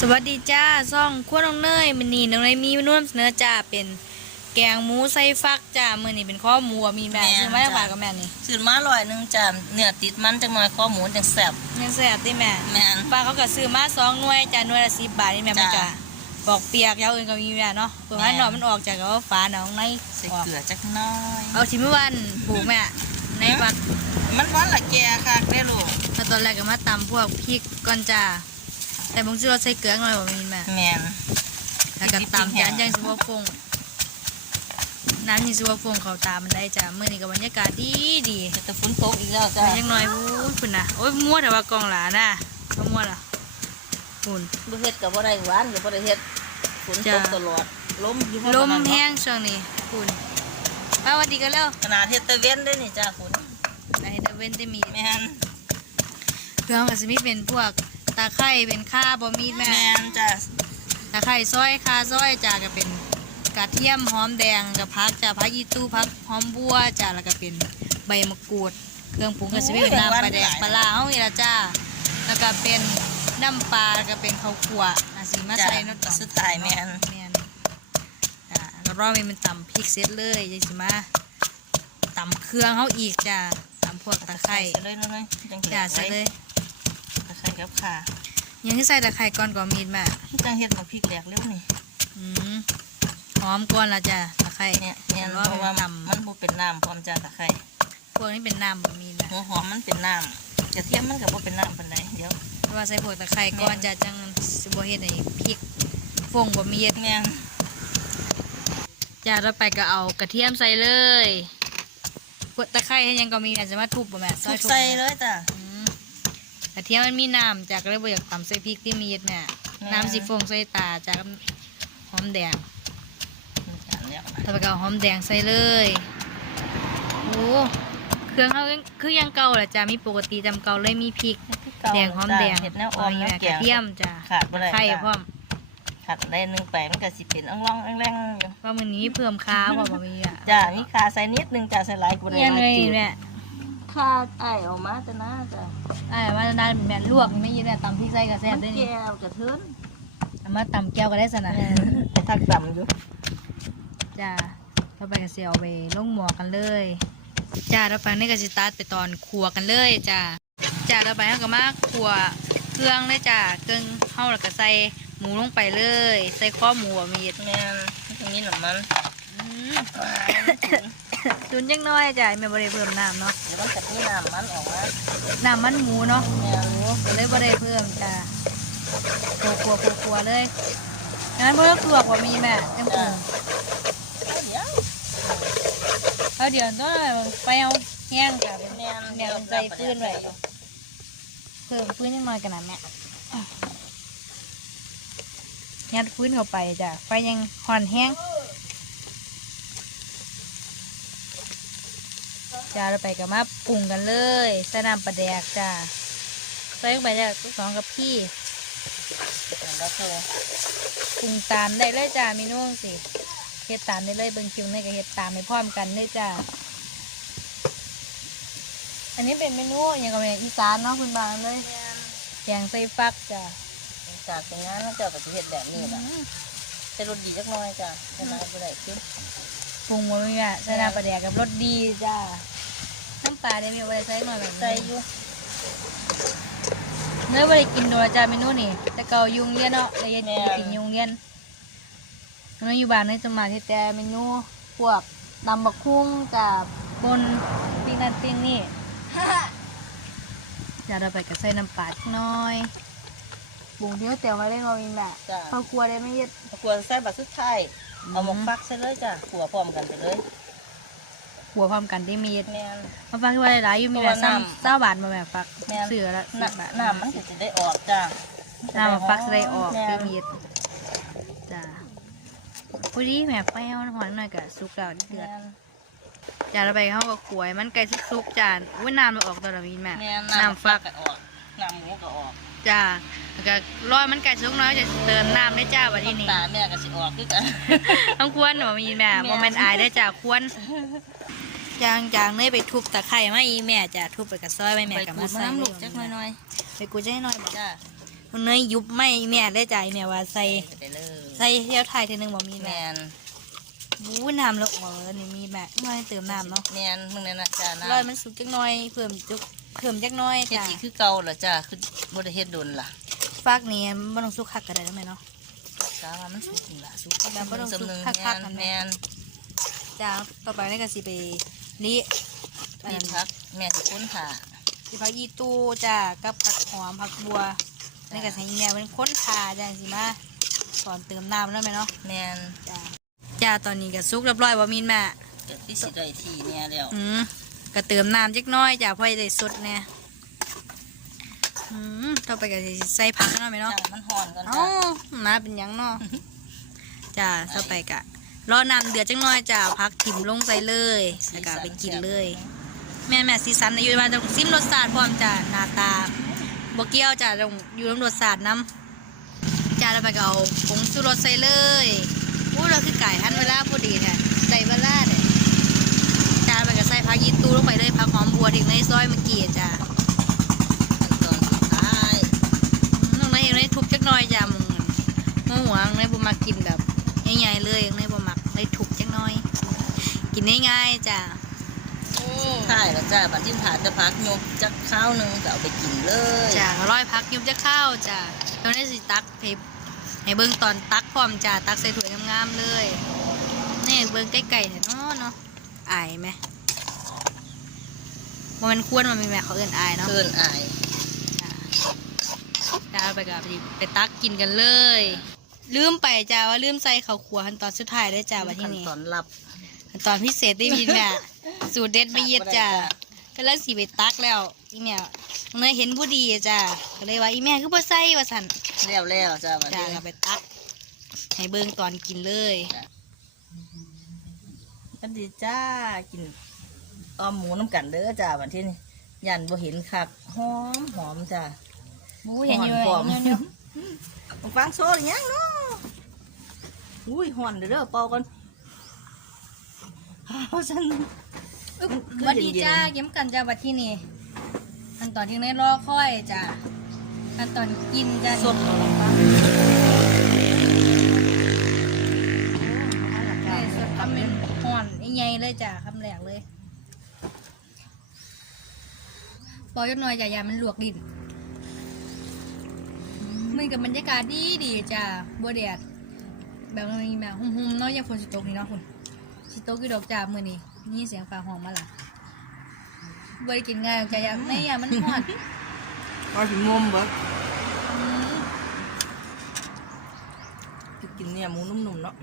สวัสดีจ้าซ่องขั้วน้องเนยมันนี่น้องเนยมีมานวมเสนอจ้าเป็นแกงหมูใส่ฟักจ้ามือนี่เป็นข้อหมูอะมีแม่แม่นซื้อมาจากจ้ะ บ้านกับแม่นี่ซื้อมาลอยหนึงจ้ะเนื้อติดมันจังหน่อยข้อหมูจังแซ่บยังแซ่บติแม่แม่น ป้าเขาก็ซื้อมาสองหน่วยจ้าหน่วยละสิบบาทนี่แม่มันจ้ะจ้าบอกเปียกอยาวอื่นก็มีแม่เนาะเพื่อให้แม่นหน่อมันออกจากกับว่าฟ้าหนองในใส่ออกเกลือจักหน้อย เอาชิมวันปลูกแม่ในฟักมันหวานละแกค่ะได้ลูกแล้วตอนแรกก็มาตำพวกพริกก่อนจ้า แต่บางทีเราใส่เกลือหน่อยบ่มีแม่แม่นแล้วก็ตามจานยังสิบฟงน้ำยังสิบฟงเขาตามมันได้จ้ะเมื่อนี้กับบรรยากาศดีดีแต่ฝนตกอีกแล้วจ้ะยังน้อยอู้ยคุณนะโอ้ยมั่วแต่ว่ากองหลาน่ะเขามั่วล่ะคุณบ่เฮ็ดก็บ่ได้หวานก็บ่ได้เฮ็ดฝนตจ้ะกตลอดลมอยู่ลมแห้งช่วงนี้คุณป้าวันดีกันแล้วขนาดเฮ็ดแตะเว้นได้นี่จ้ะฝนในเดเวนได้มีแม่นเพื่อนก็จะมีเป็นพวก ตาไคร้เป็นข้าบะมีดแม่แม่นจ้ะตาไคร้ซอยข้าซอยจ้าก็เป็นกระเทียมหอมแดงกับพักจ้าพักยีตู้พักหอมบัวจ้าแล้วก็เป็นใบมะกรูดเครื่องปรุงก็จะมีเป็นน้ำปลาแดกปลาร้าเฮานี่ละจ้าแล้วก็เป็นน้ำปลาแล้วก็เป็นข้าวคั่วอาสีมาจ้ะใส่เนาะต่อสุดท้ายแม่นแม่นอ่าแล้วรอบนี้มันตำพริกเสร็จเลยยังสิมาตำเครื่องเฮาอีกจ้าตำพวกตะไคร้ใส่เลยเลยจังจ้าใส่เลยตะไคร้ กับข่ายังให้ใส่ตะไคร้ก่อนก่อนมีดแม่จังเฮ็ดบักพริกแหลกเร็วนี่อืมหอมก่อนละจ้าตะไคร้เนี่ยเนี่ยแล้วเพรอราะบว่านี้มันตำมันบ่เป็นน้ำพร้อมจ้ะตะไคร้พวกนี้เป็นน้ำบะมีดนะหัวหอมมันเป็นน้ำกระเทียมมันก็บ่เป็นน้ำปานใดเดี๋ยวเพราะว่าใส่พวกตะไคร้ก่อนจะจังสิบ่เฮ็ดให้พริกฟงบะมีดแม่นจ้าเราไปก็เอากระเทียมใส่เลยพวกตะไคร้ให้ยังก็มีอาจจะมาทุบบ่แม่ซทุอยบทุบใส่เลยจ้ะ อืมกระเทียมมันมีน้ำจากก็เลยบ่อยากตำใส่พริกที่มีดแม่แม่น้ำสีฟงใส่ตาจากหอมแดงจานเนี้ยแล้วก็เอาหอมแดงใส่เลยโอ้เครื่องเขาคือยังเก่าแหละจ้ามีปกติจำเก่าเลยมีพริกแดงหอมแดงเห็ดแนวออมมีแนแม่วกแกระงเทียมจ้าขาดบ่ได้ไข่จ้ะพร้อมขาดได้หนึงไปมันก็สิเป็นอ่องร่องอ่องแรงอยู่ว่ามือนี้เพิ่มค้าพร้อมบ่มีอะจ้ะมีขาใส่นิดนึงจ้ะใส่หลายกว่าได้ยังไงจืดแม่ขาไอ้ออกมาจ้ะนะจ้ะไอ้ว่าด้านแม่ลวกไม่ยินแม่ตำพริกใส่กระแซ่บมันได้นี่แก้วกระเทินเอามาตำแก้วก็ได้สนะทักต่ำอยู่จ้าเราไปกับเสียวไปลงหมอกันเลยจ้าเราไปนี่ก็สิตาร์ทไปตอนครัวกันเลยจ้าจ้าเราไปเราก็มาครัวเครื่องเลยจ้าเครื่องเฮาแล้วก็ใส่หมูลงไปเลย ใส่ข้อหมูบะมีดแม่นตรงนี้หน้ำมัน อืม ตุนจังน้อยจ้าแม่บ่ได้เพิ่มน้ำเนาะเดี๋ยวมันจะมีน้ำมันออกมาน้ำมันหมูเนาะแม่นโอ้ก็เลยบ่ได้เพิ่มจ้าครัวครัวครัวครัวเลยงั้นเพิ่มลวกว่ามีแม่จังปรุงเดี๋ยวเอาเดี๋ยวต้องไปเอาแห้งจ้ะเป็นแม่นแม่เป็นใจฟื้นไว้เพิ่มฟื้นนิดหน่อยกันนะแม่ยัดฟื้นเข้าไปจ้ะไฟยังห่อนแห้ง จ้าเราไปกับมาปรุงกันเลยใส่น้ำปลาแดกจ้าใส่ลงไปจ้ะทุกสองกับพี่แล้วคือปรุงตามได้เลยจ้าเมนูสิเฮ็ดตามได้เลยเบิ่งคิวในก็เฮ็ดตามให้พร้อมกันเลยจ้าอันนี้เป็นเมนูอย่างกับอีสานเนาะคุณบางเลยแกงใส่ฟักจ้าจากเป็นงานแล้วเจ้าก็จะเฮ็ดแบบนี้แหละใส่รสดีจักหน่อยจ้ะใส่น้ำบ่ได้ขึ้นปรุงมาไม่อะใส่น้ำปลาแดกกับรสดีจ้า น้ำปลาได้มีไว้ใส่หน่อยแบบนี้ใส่อยู่เนื้อไ่ได้กินโดยจ้าเมนูนี่ แต่เก่ายุงเรียนเนาะเลยยังกินยุงเรียนเมื่ออยู่บ้านเนยจะมาที่แต่เมนูพวกตำบักคุ้งกับปนปิ้งนั่นปิ้งนี่จะเราไปกับใส่น้ำปลาจักหน้อยบุงเดียวแต่ไว้ได้เรามีแบบจ้ะข้าวครัวได้ไม่เย็ดควรใส่บัตรสุดท้ายเอาหมกฟักใส่เลยจ้ะขัวพร้อมกันไปเลย หัวพร้อมกันได้ไม่เย็ดแม่น มาฟักที่ว่าหลายๆอยู่มีแบบเพราะว่าน้ำซ้ำเจ้าบาทมาแบบฟักแม่น เสือละสิน้บบาทำน้ำมันก็จะได้ออกจ้ะน้ำมาฟักจะได้ออกแม่ได้นไม่เย็ดจ้าพอดีแม่แป้วหอมหน่อยกับซุกแล้วเดือดแม่นจ้าเราไปเข้ากับขวยมันไก่ซุกๆจานอุ้ยน้ำเราออกตอนเรามีแม่แม่นน้ำฟักก็ออกน้ำหมูก็ออกจ้าแล้วก็รอยมันไก่ซุกน้อยจะเติมน้ำได้จ้าวันที่นี่ตาแม่ก็สิออกคือกัน ต้องควรหนูมีแม่แม่โมเมนต์อายได้จากควร จางจางเนยไปทุบตะไคร้มาอีแม่จะทุบไปกับซอยไปแม่ไปกับขูมาดใส่น้ำลูกจักหน่อยไปกูจะให้หน่อยบอกๆจ้ะเนยยุบไม่แม่ได้ใจแม่ว่าใส่ไปเลยใส่เที่ยวไทยเทีนึงบ่มีแมแม่นบู้น้ำแล้วอ๋อนี่มีแม่น้อยเติมน้ำเนาะแมนมึงเนี่ยนะจ้าน้ร้อยมันสุกจักหน่อยเพิ่มจุกเพิ่มจักหน่อยำเฮ็ดจ้ะอีกคือเก่าเหรอจ้าคือบ่ได้เฮ็ดโดนล่ะฟากนี่บ่ต้องสุกคักก็ได้แล้วแม่เนาะจ้าว่ามันสุกนี่ล่ะสุกแบบบ่ต้องสุกสำนึงคัแมกๆนกันแม่แมนจ้าต่อไปนี่ก็สิไป ลิอันนี่นั้นพักแม่สิค้นค่ะสิผักอีตู้จ้ากับผักหอมผักบัวนี่ก็ใส่แม่เป็นค้นคาจ้าสิมาสอนเติมน้ำแล้วแม่เนาะแมนจ้าจ้าตอนนี้ก็สุกเรียบร้อยบ่มีนแม่ เกิดที่สิได้ที่เนี่ยแล้วอืมก็เติมน้ำจักหน้อยจ้าพอได้สดแน่อืมต่อไปก็สิใส่ผักแล้วแม่เนาะจ้ามันห่อนก่อนเอ้าจ้ามาเป็นหยังเนาะจ้าต่อไปกะ รอน้ำเดือดจังน้อยจ้าพักถิ่มลงใส่เลยแล้วก็ไปกินเลย แม่แม่ซีซันในอยู่บ้านต้องซิมรสชาติพร้อมจ้าหน้าตาบเกี้ยวจ้าต้องอยู่น้ำรสชาติน้ำจ้าแล้วไปก็เอาผงชูรสใส่เลยอู้เราคือไก่หันเวลาพอดีเนี่ยใส่เวลาเนี่ยจ้าแล้วไปก็ใส่ผักยีตูลงไปเลยผักหอมบัวที่ในซอยเมื่อกี้จ้าขั้นตอนสุดท้ายน้องนายเองได้ทุบจักหน้อยจ้ามึงมหัวน้องนายบ่มากินแบบใหญ่ๆเลยน้องนายบ่มัก ได้ทุบจักหน้อย กินง่ายๆจ้าใช่แล้วจ้าบัดที่ผ่าจะพักยกจักข้าวหนึงก็เอาไปกินเลยจ้าร้อยพักยุบจะข้าวจ้าตอนนี้สิตักให้ให้เบิ่งตอนตักพร้อมจ้าตักใส่ถ้วยงามๆเลยนี่เบิ่งใกล้ๆเนี่ยเนาะเนาะอายไหมบ่แมันควรมันมีแม่เขาเอื่นอายเนาะเพิ่นอายจ้าไปกับไปตักกินกันเลย ลืมไปจ้าว่าลืมใส่ข้าวขัวขั้นตอนสุดท้ายได้จ้าวันที่ขั้นนี่ตอนลับขั้นตอนพิเศษได้มีแม่สูตรเด็ดไม่เย็ดจ้าก็เลยสีไปตักแล้วอีแม่เนยเห็นผู้ดีอะจ้าก็เลยว่าอีแม่คือบ่ใส่ว่าสั่นแล้วแล้วจ้าบัดจ้านี้ก็ไปตักให้เบิ่งตอนกินเลยกันดีจ้ากินอ้อมหมูน้ำกันเด้อจ้าบัดที่นี่ยันบ่เห็นคักหอมหอมจ้าบูเห็นอยู่หอน เห็นพร้ออมยู่ฟังโซ่หรือยังเนาะอุ้ยหอนเด้อเด้อเป่ากันเอาฉัน อึ๊บคือสวัสดีเย็นๆ จ้าเยี่ยมกันจ้าบัดที่นี่ขั้นตอนที่เนยรอค่อยจ้าขั้นตอนกินจ้าสดหมดแล้วปะเอ้ยสดคำเป็นห่อนใหญ่ๆเลยจ้าคำแรกเลยปล่อยจักหน่อยจ้าอย่ามันลวกดิน มันกับบรรยากาศดีดีๆจ้าบัวแดดแบบนี้แบบหุ่มๆเนาะอย่าฝนสิตกนี่เนาะคุณสิตกกี่ดอกจ้ามือนี่นี่เสียงฟ้าห้องมาล่ะบ่ได้กินง่ายหรอกจ้าอย่าไม่อย่ามันห่อนก็ถึงมุมเบิกอืมจะกินเนี่ยหมูนุ่มๆเนาะ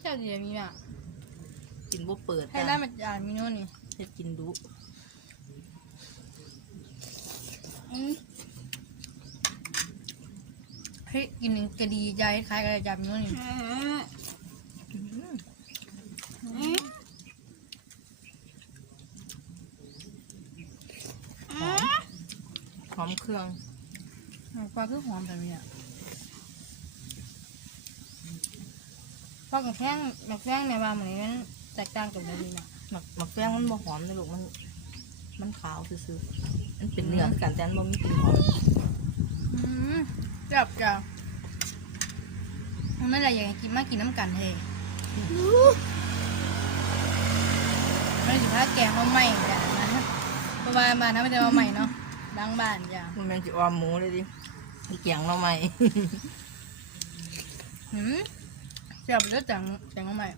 เจ้าเดียวมีอะกินบ่เปิดให้จ้าได้มาจานมีโน่นนี่จะกินดุ อืม เฮ้ยกินหนึ่งจะดีใจคล้ายกับจานมีโน่นนี่หอมหอมเครื่องปลาคือหอมแบบนี้อะปลากับแข้งหมักแข้งในบางเหมือนนั้นแตกต่างกับแบบนี้นะหมักหมักแป้งมันบ่หอมเลยลูกมัน มันขาวซื่อๆ มันเป็นเนื้อคือกันแต่มันบ่มีกลิ่นหอมอืมจับจ้ะมันไม่อะไรอยากให้กินมากกินน้ำกันเฮ้ไม่ถึงถ้าแกงมาใหม่จ้ะนะเพราะว่ามานะไม่ได้มาใหม่เนาะล้างบ้านจ้ะมันแม่งสิออมหมูเลยดิมีเกียงเราไหม่ หืมเสียบเลือดจังจังมาใหม่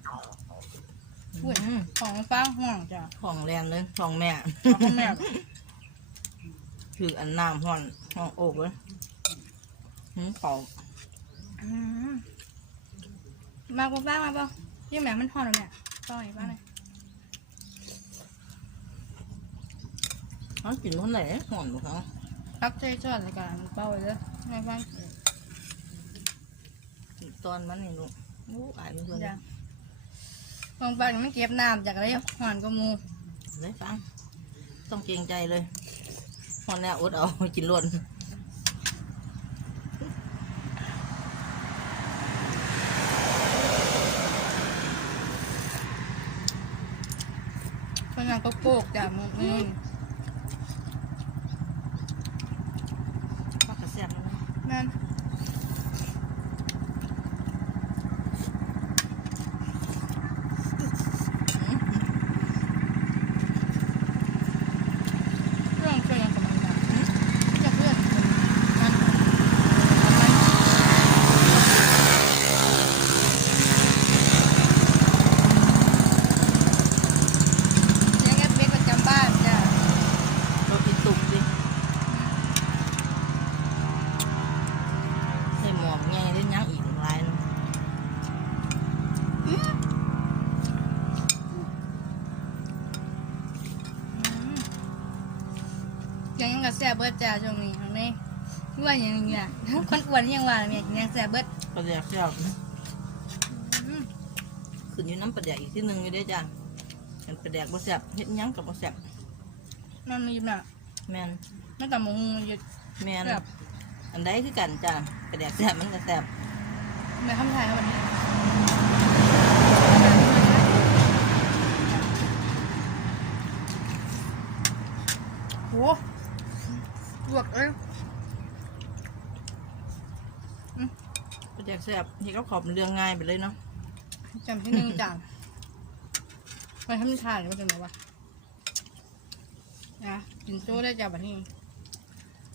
อุ้ยอืม ของฟ้าห่วงจ้ะของแรงเลยของแม่ ของแม่ คืออันน้ำห้อนห้องโอกเลยหืมเขาอืมมาปะป้ามาปะยี่แม่มันห่อนแล้วเนี่ยต่อยป้าเลยเขากินคนไหนห่อนหรือเขาพักใจจอดเลยกันเป้าไว้เลยให้ฟังตอนมันนี่ลูกลูกอายไม่ควรจ้ะบางปากมันเก็บน้ำจากอะไรห่อนก็มูเลยฟังต้องเกรงใจเลยห่ อนนี้อุดเอากินล้วนพนังก็โปกจ้ะมึงมึงปากกระเสียบแล้วนั่น แซ่บเบิร์ดจ้าช่วงนี้ทางนี้อ้วนยังเนี่ยคนอ้วนยังว่าเนี่ยยังแซ่บเบิร์ดปลาแดกแซ่บนะขึ้นอยู่น้ำปลาแดกอีกที่หนึ่งอยู่เด้อจ้ะกันปลาแดกบ่แซ่บเฮ็ดหยังกับบ่แซ่บนั่นนี่น่ะแม่นนั่นแต่หมูอยู่แม่นแซ่บอันใดคือกันจ้ะปลาแดกแซ่บมันก็แซ่บในคำไทยวันนี้โห ลวกเอ้ยปลาแดกแซ่บเฮ็ดกับขอบมันเรื่องง่ายไปเลยเนาะจำที่หนึ่งจานไปทำทานหรือว่าจะไหนวะนะกินโจ้ได้จ้าแบบนี้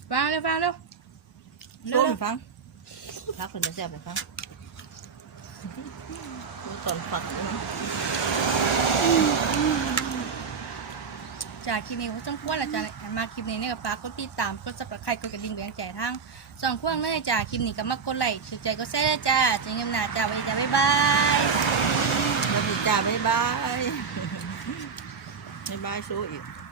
ฟังเร็วฟังเร็วเร็ส้วมฟังพักคนจะแซ่บไปฟังดูตอนฝักเนาะ จากคลิปนี้ก็ต้องควรละจ้ามาคลิปนี้เนี่ยก็ฝากกดติดตามกดซับสไครต์กดกระดิ่งแบงแจทั้งสองควงเลยจากคลิปนี้ก็มากดไลค์ถือใจก็แซ่จ้าจงเงินหนาจ้าไว้จ้าบ๊ายบายสวัสดีจ้าบ๊ายบายบ๊ายบายสู้อีก